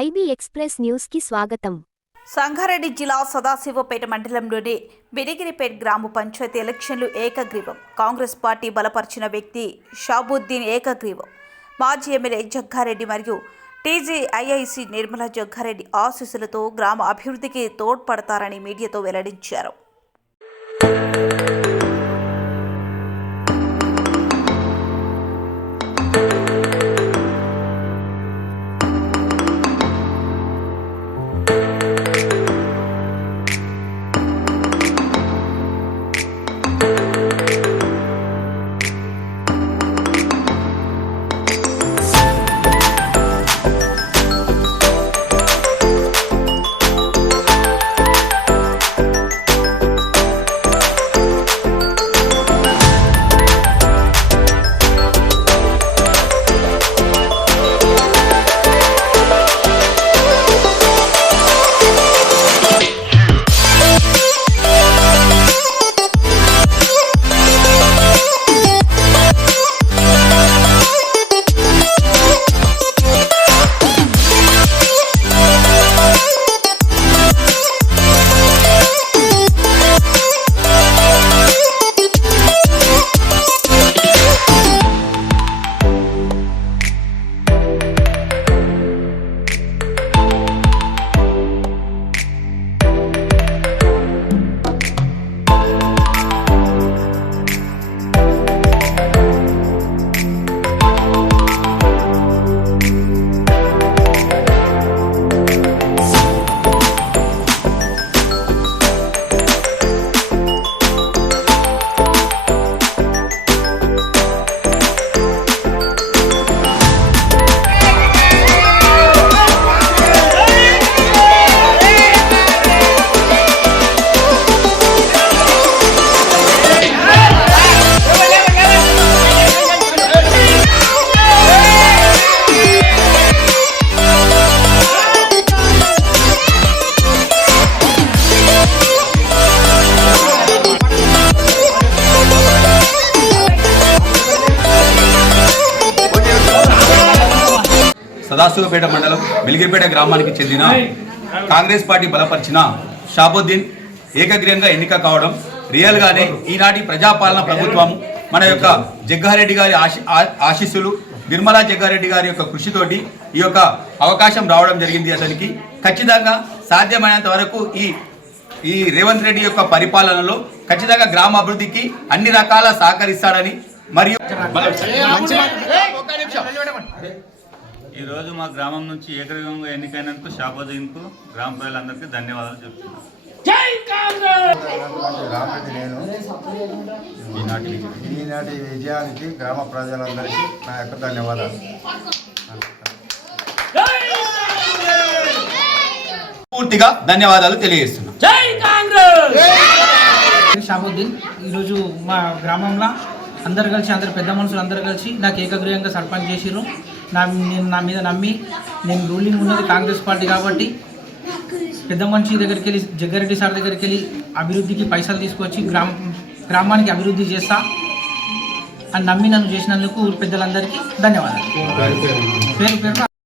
IB express న్యూస్‌కి స్వాగతం. సంగారెడ్డి జిల్లా సదాశివపేట మండలంలోని బిరిగిరిపేట్ గ్రామ పంచాయతీ ఎలక్షన్లు ఏకగ్రీవం. కాంగ్రెస్ పార్టీ బలపరిచిన వ్యక్తి షాబుద్దీన్ ఏకగ్రీవం. మాజీ ఎమ్మెల్యే జగ్గారెడ్డి మరియు టీజీఐఐసీ నిర్మలా జగ్గారెడ్డి ఆశీస్సులతో గ్రామ అభివృద్ధికి తోడ్పడతారని మీడియాతో వెల్లడించారు. సదాశివపేట మండలం బిలిగిరిపేట గ్రామానికి చెందిన కాంగ్రెస్ పార్టీ బలపరిచిన షాబుద్దీన్ ఏకగ్రీవంగా ఎన్నిక కావడం రియల్గానే ఈనాటి ప్రజాపాలన ప్రభుత్వం మన యొక్క జగ్గారెడ్డి గారి ఆశీస్సులు, నిర్మలా జగ్గారెడ్డి గారి యొక్క కృషితోటి ఈ యొక్క అవకాశం రావడం జరిగింది. అతనికి ఖచ్చితంగా సాధ్యమైనంత వరకు ఈ రేవంత్ రెడ్డి యొక్క పరిపాలనలో ఖచ్చితంగా గ్రామ అభివృద్ధికి అన్ని రకాల సహకరిస్తాడని మరియు ఈరోజు మా గ్రామం నుంచి ఏకగ్రీవంగా ఎన్నికైనందుకు షాబుద్దీన్కు గ్రామ ప్రజలందరికీ ధన్యవాదాలు చెప్తున్నాను. ఈనాటి విజయానికి గ్రామ ప్రజలందరికీ నా యొక్క ధన్యవాదాలు. పూర్తిగా ధన్యవాదాలు తెలియజేస్తున్నాను. షాబుద్దీన్ ఈరోజు మా గ్రామంలో అందరు కలిసి, అందరు పెద్ద మనుషులు అందరు కలిసి నాకు ఏకగ్రీవంగా సర్పంచ్ చేసిర్రు. నా మీద నమ్మి, నేను రూలింగ్ ఉన్నది కాంగ్రెస్ పార్టీ కాబట్టి పెద్ద మనిషి దగ్గరికి వెళ్ళి, జగ్గారెడ్డి సార్ దగ్గరికి వెళ్ళి అభివృద్ధికి పైసలు తీసుకొచ్చి గ్రామానికి అభివృద్ధి చేస్తా అని నమ్మి నన్ను చేసినందుకు పెద్దలందరికీ ధన్యవాదాలు. పేరు